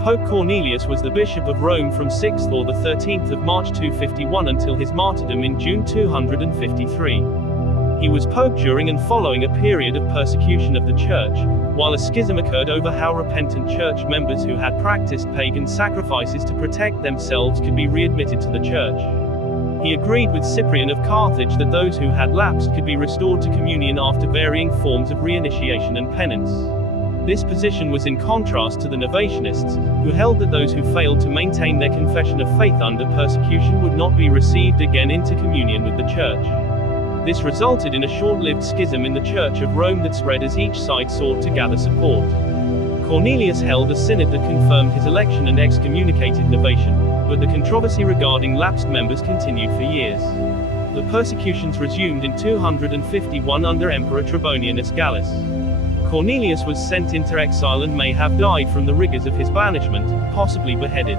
Pope Cornelius was the Bishop of Rome from 6th or the 13th of March 251 until his martyrdom in June 253. He was pope during and following a period of persecution of the Church, while a schism occurred over how repentant Church members who had practiced pagan sacrifices to protect themselves could be readmitted to the Church. He agreed with Cyprian of Carthage that those who had lapsed could be restored to communion after varying forms of reinitiation and penance. This position was in contrast to the Novatianists, who held that those who failed to maintain their confession of faith under persecution would not be received again into communion with the Church. This resulted in a short-lived schism in the Church of Rome that spread as each side sought to gather support. Cornelius held a synod that confirmed his election and excommunicated Novatian, but the controversy regarding lapsed members continued for years. The persecutions resumed in 251 under Emperor Trebonianus Gallus. Cornelius was sent into exile and may have died from the rigors of his banishment, possibly beheaded.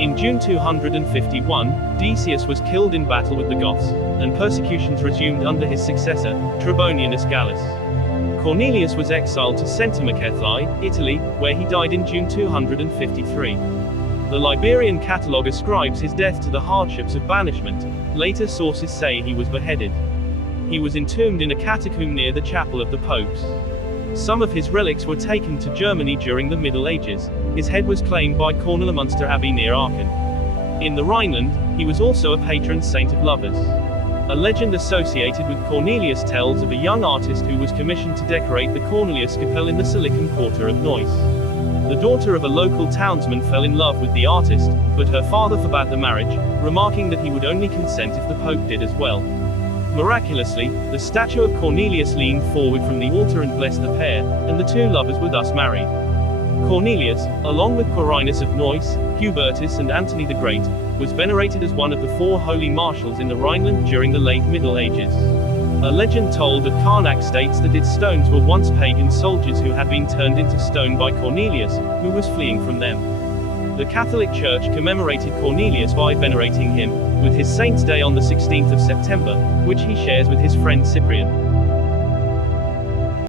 In June 251, Decius was killed in battle with the Goths, and persecutions resumed under his successor, Trebonianus Gallus. Cornelius was exiled to Centumcellae, Italy, where he died in June 253. The Liberian catalogue ascribes his death to the hardships of banishment. Later sources say he was beheaded. He was entombed in a catacomb near the chapel of the popes. Some of his relics were taken to Germany during the Middle Ages. His head was claimed by Kornelimünster Abbey near Aachen. In the Rhineland, he was also a patron saint of lovers. A legend associated with Cornelius tells of a young artist who was commissioned to decorate the Corneliuskapelle in the Silicon quarter of Neuss. The daughter of a local townsman fell in love with the artist, but her father forbade the marriage, remarking that he would only consent if the Pope did as well. Miraculously, the statue of Cornelius leaned forward from the altar and blessed the pair, and the two lovers were thus married. Cornelius, along with Quirinus of Neuss, Hubertus and Antony the Great, was venerated as one of the four holy marshals in the Rhineland during the late Middle Ages. A legend told at Karnak states that its stones were once pagan soldiers who had been turned into stone by Cornelius, who was fleeing from them. The Catholic Church commemorated Cornelius by venerating him, with his Saint's Day on the 16th of September, which he shares with his friend Cyprian.